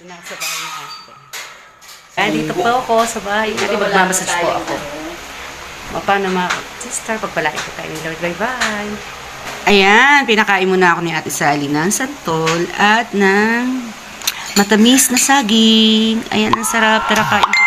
Nandito na ako sa bahay ng ate. Kaya dito po ako sa bahay. Ate, magmamassage po ako. Paano mga sister, pagpalaki ko tayo ni Lord. Bye-bye. Ayan, pinakain muna ako ni Ate Sally ng santol at ng matamis na saging. Ayan, ang sarap. Tara, kain